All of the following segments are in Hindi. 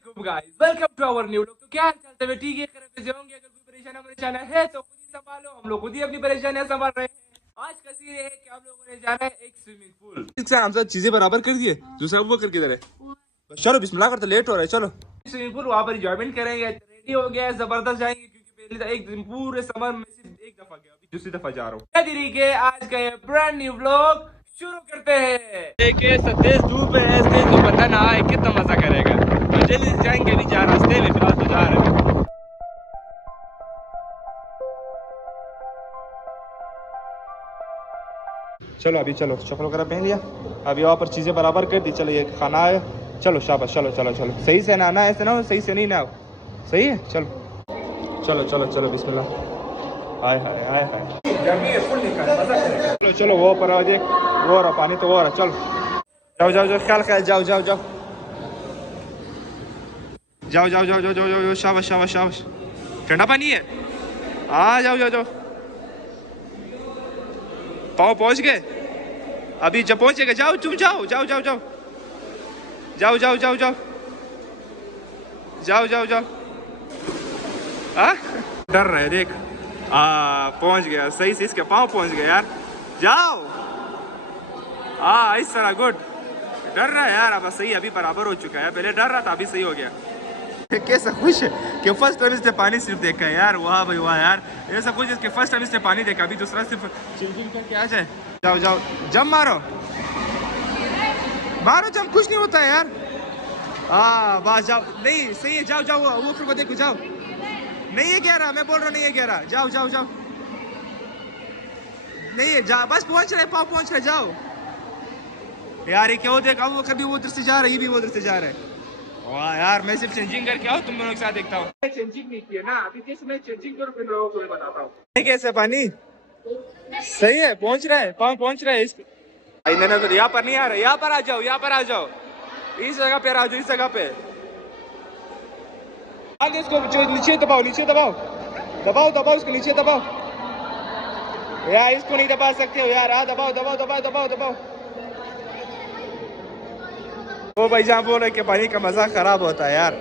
वालेकुम guys, welcome to our new vlog. तो क्या हाल चाल है? ठीक है, खैरियत से होंगे। अगर कोई परेशान है तो खुद ही संभालो। हम लोग खुद ही अपनी परेशानियां संभाल रहे हैं। आज का सीन है कि हम लोगों ने जाना है एक स्विमिंग पूल। इससे हम सब चीजें बराबर कर दिए, दूसरा वो करके दे रहे। चलो बिस्मिल्लाह करते, लेट हो रहा है। चलो स्विमिंग पूल वहां पर एंजॉयमेंट करेंगे। रेडी हो गया है, जबरदस्त जाएंगे क्योंकि पहले तो एक दिन पूरे समर में सिर्फ एक दफा गया, अभी दूसरी दफा जा रहा हूँ। क्या तरीके आज का ये ब्रांड न्यू व्लॉग शुरू करते हैं। देखिए तेज धूप है, तेज धूप बंदा नहाए कितना मजा करेगा। तो जल्दी से जाएंगे, अभी जा रास्ते में फिलहाल तो जा रहे हैं। चलो अभी चलो, चप्पल वगैरह पहन लिया, अभी वहाँ पर चीज़ें बराबर कर दी। चलो ये खाना है, चलो शाबाश, चलो चलो चलो, सही से नहाना, ऐसे ना हो सही से नहीं ना हो। सही है, चलो चलो चलो चलो बिस्मिल्लाह। हाय हाय हाय हाय, गर्मी है फुल निकाल, मजा करेगा। चलो चलो वो पर आ देख, वो हो रहा पानी तो वो हो रहा। चलो जाओ जाओ जाओ, ख्याल ख्याल, जाओ जाओ जाओ जाओ जाओ जाओ जाओ जाओ जाओ, शाबाश शाबाश शाबाश। ठंडा पानी है, हाँ जाओ जाओ जाओ। पाँव पहुँच गए, अभी जब पहुँचेगा जाओ, तुम जाओ जाओ जाओ जाओ जाओ जाओ जाओ जाओ जाओ जाओ जाओ। हाँ डर रहा है देख, पहुँच गया सही से, इसके पाँव पहुँच गए यार। जाओ, इस तरह गुड। डर रहा है यार, अब सही, अभी बराबर हो चुका है। पहले डर रहा था, अभी सही हो गया। कैसा खुश है कि फर्स्ट टाइम इसने पानी सिर्फ देखा है यार। वाह भाई वाह यार, ऐसा कुछ इसके फर्स्ट टाइम इसने पानी देखा, अभी दूसरा सिर्फ चिल करके आ जाए। जाओ जाओ जम मारो, मारो जम, कुछ नहीं होता है यार। बस जाओ, नहीं सही है, जाओ जाओ वो को देखो, जाओ। नहीं है कह रहा, मैं बोल रहा नहीं है कह रहा, जाओ जाओ जाओ। नहीं है, जा बस पहुंच रहे, पाँव पहुंच रहे, जाओ यार। ये क्या हो देखा, वो कभी वो उधर से जा रहा है, ये भी वो उधर से जा रहा है। वाह यार, मैं सिर्फ चेंजिंग करके आओ, तुम दोनों के साथ देखता हूँ। चेंजिंग नहीं किया ना अभी, जैसे मैं चेंजिंग करूँ फिर लोगों को बताता हूँ कैसे पानी। सही है, पहुंच रहा है, पाँव पहुंच रहा है। तो यहाँ पर नहीं आ रहा, यहाँ पर आ जाओ, यहाँ पर आ जाओ, इस जगह पे आ जाओ, इस जगह पे आगे। इसको नीचे दबाओ, नीचे दबाओ, दबाओ दबाओ इसको, नीचे दबाओ यार। इसको नहीं दबा सकते हो यार, दबाओ दबाओ दबाओ दबाओ दबाओ। वो भाई जहाँ बोल रहे कि पानी का मजा खराब होता है यार,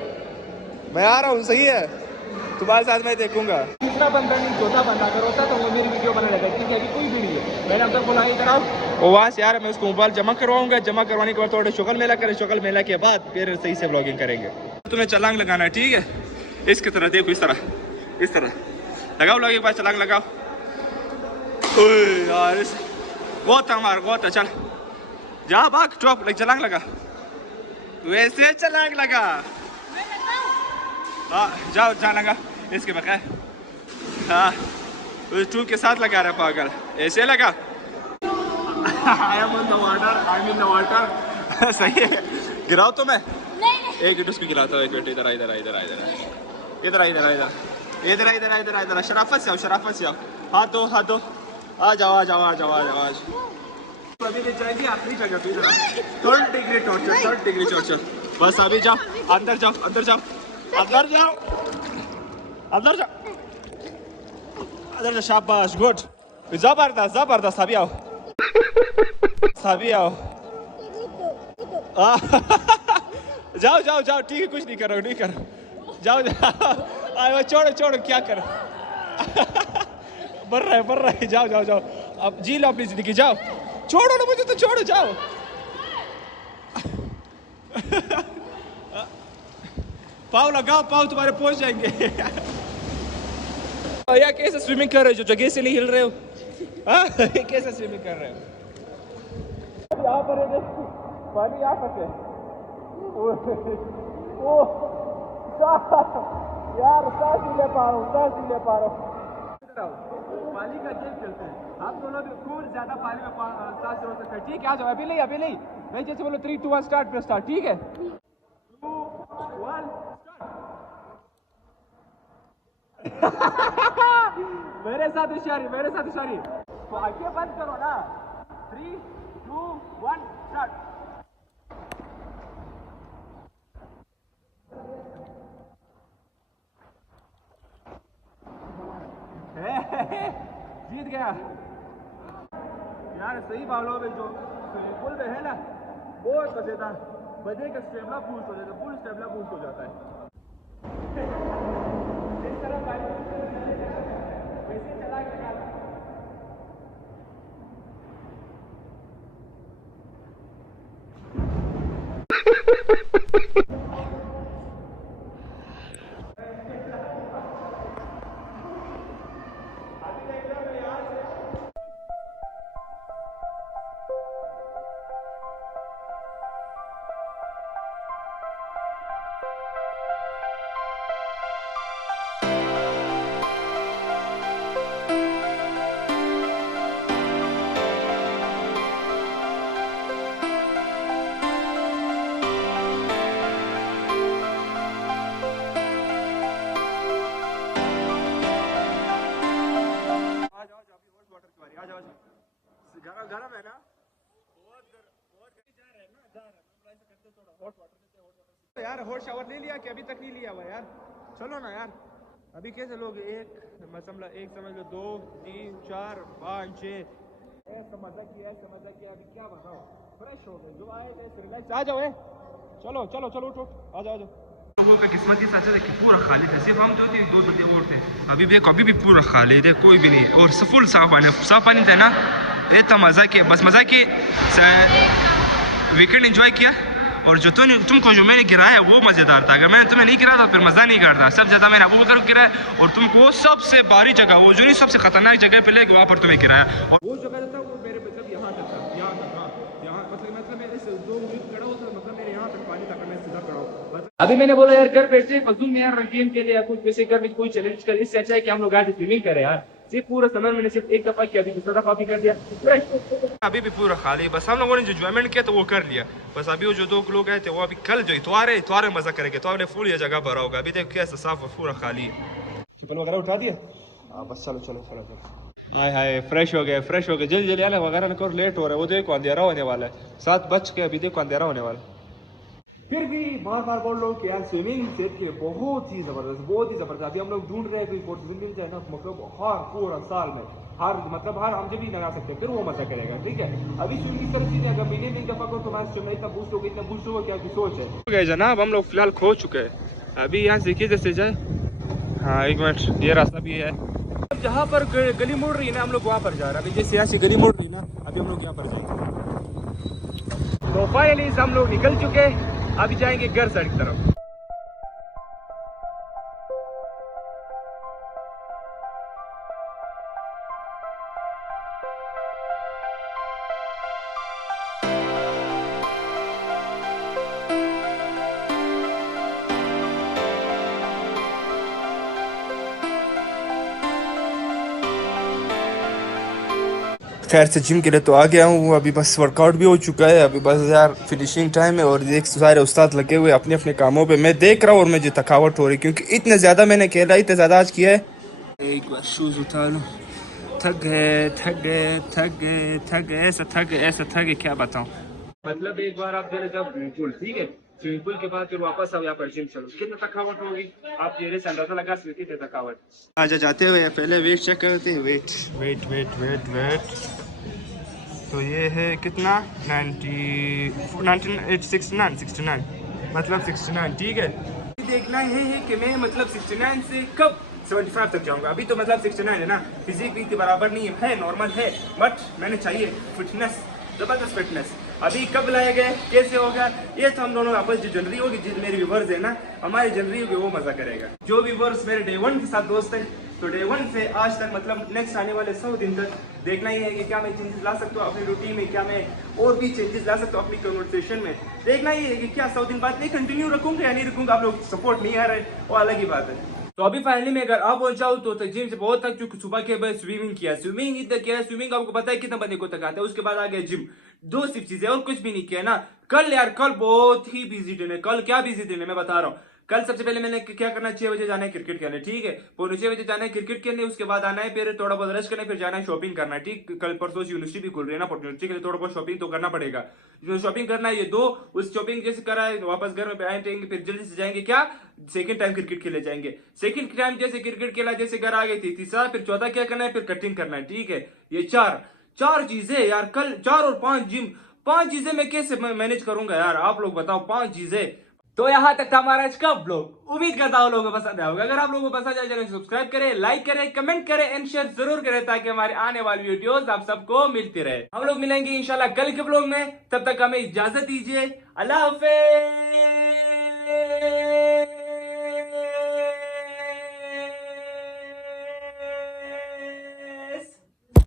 मैं आ रहा हूँ। सही है, तुम्हारे साथ मैं देखूंगा। तीसरा बंदा नहीं, चौथा बंदा अगर होता तो वो मेरी वीडियो बनाने लगा, क्योंकि अभी कोई भी नहीं है। मैंने अब तक बोला इधर आओ, वो वहाँ से यार मैं उसको मोबाइल जमा करवाऊंगा। जमा करवाने के बाद थोड़ा शक्ल मेला करें, शक्ल मेला के बाद फिर सही से ब्लॉगिंग करेंगे। तुम्हें छलांग लगाना है, ठीक है? इसकी तरह देखो, इस तरह लगाओ, लगे एक बार छलांग लगाओ। यार बहुत हमारा बहुत अच्छा, जा भाग, ड्रॉप लग, छलांग लगा, वैसे छलांग लगा। जाओ जा लगा इसके बकाए। उस ट्यूब के साथ लगा रहा पागल, ऐसे लगा। I am in the water, I'm in the water। सही है, गिराओ तो मैं एक मिनट उसको गिराता हूँ। एक मिनट, इधर इधर इधर इधर इधर इधर इधर इधर इधर इधर इधर, शराफत से आओ, शराफत से आओ। हाथ दो, हाथ दो, आ जाओ आ जाओ आ जाओ आ जाओ आ जाओ। अभी भी चाहिए आखिरी जगह पे, इधर 3rd degree torture, 3rd degree torture. बस अभी जाओ, अंदर जाओ, अंदर जाओ, अंदर जाओ, अंदर जाओ, अंदर जाओ, शाबाश, गुड, जबरदस्त जबरदस्त। अभी आओ, अभी आओ। जाओ जाओ जाओ, ठीक है, कुछ नहीं करो, नहीं करो, जाओ जाओ, छोड़ो छोड़ो, क्या करो। बढ़ रहा है, जाओ जाओ जाओ, अब जी लो अपनी जिंदगी, जाओ, छोड़ो ना मुझे तो, छोड़ो, जाओ। पाँव लगाओ, पाँव तुम्हारे पहुंच जाएंगे। यार कैसे स्विमिंग कर रहे हो, जो जगह से नहीं हिल रहे हो? कैसे स्विमिंग कर रहे हो? यहाँ पर है, पानी यहाँ पर है। यार सांस ही ले पा रहा हूँ, सांस ही ले पा रहा हूँ। पानी का गेम खेलते हैं, आप दोनों भी खूब ज्यादा पानी में सांस रोक सकते हैं, ठीक है? आ जाओ, अभी नहीं, अभी नहीं, मैं जैसे बोलो 3 2 1 स्टार्ट, पे स्टार्ट, ठीक है? 2 1 मेरे साथ इशारे, मेरे साथ इशारे। तो आगे बंद करो ना, 3 2 1 स्टार्ट। जीत गया यार, सही बालों में जो स्विमिंग पूल में है ना, बहुत मजेदार। बजट का स्टेबला बूस्ट हो जाता है, फुल स्टेबला बूस्ट हो जाता है। इस तरह वैसे चला के गरम है ना, यार हॉट शावर नहीं लिया कि अभी तक नहीं लिया हुआ यार, चलो ना यार। अभी कैसे लोग एक समझ लो 2 3 4 5 6 समझा किया अभी क्या बताओ, फ्रेश हो गए जो आए थे रिलैक्स। आ जाओ चलो चलो चलो उठो, आ जाओ लोगों का किस्मत ही साथ है कि पूरा खाली थे, सिर्फ हम जो थे 2 बंदे और थे। अभी भी पूरा खाली थे, कोई भी नहीं, और फुल साफ पानी था ना। इतना मज़ा किया, बस मज़ा की वीकेंड एंजॉय किया। और जो तुमको जो मैंने गिराया वो मज़ेदार था, अगर मैंने तुम्हें नहीं गिराया था फिर मज़ा नहीं करता। सबसे ज़्यादा मैंने अबू बकर को गिराया, और तुमको सबसे भारी जगह वो जो नहीं सबसे खतरनाक जगह पे लेके वहाँ पर तुम्हें गिराया। और वो जगह था वो मेरे मतलब यहाँ तक था, यहाँ मतलब मेरे से 2 मिनट खड़ा होता, मतलब मेरे यहाँ तक पानी तक मैं सीधा खड़ा हूँ। अभी मैंने बोला यार घर बैठे फजूल में यार रंगीन के लिए या कुछ वैसे घर में कोई चैलेंज कर, इससे अच्छा है कि हम लोग आज स्विमिंग करें यार। सिर्फ पूरा समर मैंने सिर्फ एक दफा किया, अभी दूसरा दफा भी कर दिया, अभी भी पूरा खाली। बस हम लोगों ने जो एंजॉयमेंट किया तो वो कर लिया। बस अभी वो जो 2 लोग आए थे वो अभी कल जो इतवार में मजा करेंगे, तो आपने फुल ये जगह भरा होगा। अभी देखो कैसा साफ और पूरा खाली है। चप्पल वगैरह उठा दिया, बस चलो चलो चलो चलो। हाय फ्रेश हो गए जल्दी जल्दी आने वगैरह करो, लेट हो रहा है। वो देखो अंधेरा होने वाला है, 7 बज के अभी देखो अंधेरा होने वाला है। फिर भी बार बार बोल लो कि यार स्विमिंग सेहत के लिए बहुत ही ज़बरदस्त। अभी हम लोग ढूंढ रहे हैं कोई कोर्स मिल जाए ना, मतलब हर पूरा साल में हर हम जब भी लगा सकते हैं, फिर वो मजा करेगा। ठीक है, अभी स्विमिंग तरफ से अगर महीने में दफा करो तो मैं इतना बूस्ट होगा क्या की सोच है जनाब। हम लोग फिलहाल खो चुके हैं, अभी यहाँ से जैसे जाए। हाँ 1 मिनट, ये रास्ता भी है। जहाँ पर गली मुड़ रही है ना हम लोग वहाँ पर जा रहे हैं। अभी जैसे यहाँ से गली मुड़ रही है ना, अभी हम लोग यहाँ पर जाएंगे। तो फाइनली हम लोग निकल चुके हैं, अभी जाएंगे घर साइड की तरफ। खैर से जिम के लिए तो आ गया हूँ, अभी बस वर्कआउट भी हो चुका है। अभी बस यार फिनिशिंग टाइम है, और देख सारे उस्ताद लगे हुए अपने अपने कामों पे। मैं देख रहा हूँ और मुझे थकावट हो रही, क्योंकि इतने ज़्यादा मैंने खेला, इतने ज़्यादा आज किया है। एक बार शूज़ उतार लो, थक गए ऐसा क्या बताऊँ। मतलब एक बार आप जब स्विमिंग पूल, ठीक है, स्विमिंग पूल के बाद फिर वापस आओ यहाँ पर जिम चलो, कितना थकावट होगी आप चेहरे से अंदाजा लगा सकते थे थकावट। आज जाते हुए पहले वेट चेक करते हैं, वेट। तो ये है कितना 69 मतलब 69, ठीक है। देखना है कि मैं मतलब 69 से कब 75 तक जाऊंगा। अभी तो मतलब 69 है ना, फिजिक भी बराबर नहीं है, नॉर्मल है, बट मैंने चाहिए फिटनेस, जबरदस्त फिटनेस। अभी कब लाए गए, कैसे होगा, ये तो हम दोनों आपस जो जनरी होगी, जिस मेरे व्यूवर्स है ना, हमारी जनरी होगी, वो मजा करेगा। जो व्यूवर्स मेरे डे 1 के साथ दोस्त है, तो डे 1 से आज तक मतलब नेक्स्ट आने वाले 100 दिन तक देखना ही है कि क्या मैं चेंजेस ला सकता हूँ अपनी रूटीन में, क्या मैं और भी चेंजेस ला सकता हूँ अपनी कन्वर्सेशन में। देखना ही है कि क्या 100 दिन बाद नहीं कंटिन्यू रखूंगा या नहीं रखूंगा। आप लोग सपोर्ट नहीं आ रहे, वो अलग ही बात है। तो अभी फाइनली मैं अगर आप पहुंचाऊं तो जिम से बहुत तक चुकी, सुबह के बाद स्विमिंग किया, स्विमिंग इतना किया, स्विमिंग आपको पता है कितना बंदे को तक आता है। उसके बाद आ गया जिम, 2 सिर्फ चीजें और कुछ भी नहीं किया ना। कल यार कल बहुत ही बिजी दिन है, कल क्या बिजी दिन है मैं बता रहा हूँ। कल सबसे पहले मैंने क्या करना, 6 बजे जाना है क्रिकेट खेलने, ठीक है, 6 बजे जाना है क्रिकेट खेलने। उसके बाद आना है, फिर थोड़ा बहुत रेस्ट करना है, फिर जाना है शॉपिंग करना है, ठीक। कल परसों यूनिवर्सिटी भी खुल रही है ना, यूनिवर्सिटी के लिए थोड़ा बहुत शॉपिंग तो करना पड़ेगा। शॉपिंग करना है ये 2, उस शॉपिंग जैसे करा है वापस घर में आएंगे, फिर जल्दी से जाएंगे क्या, सेकंड टाइम क्रिकेट खेले जाएंगे। सेकंड टाइम जैसे क्रिकेट खेला, जैसे घर आ गई थी, तीसरा फिर चौथा क्या करना है, फिर कटिंग करना है, ठीक है। ये चार चीजें यार, कल 4 और 5 जिम, 5 चीजें मैं कैसे मैनेज करूंगा यार, आप लोग बताओ 5 चीजें। तो यहाँ तक था हमारा आज का ब्लॉग। उम्मीद करता हूँ लोगों को पसंद आया होगा। अगर आप लोगों को पसंद आया चैनल को सब्सक्राइब करें, लाइक करें, कमेंट करें एंड शेयर जरूर करें, ताकि हमारे आने वाली वीडियोस आप सबको मिलती रहे। हम लोग मिलेंगे इंशाल्लाह कल के ब्लॉग में, तब तक हमें इजाजत दीजिए। अल्लाह हाफिज।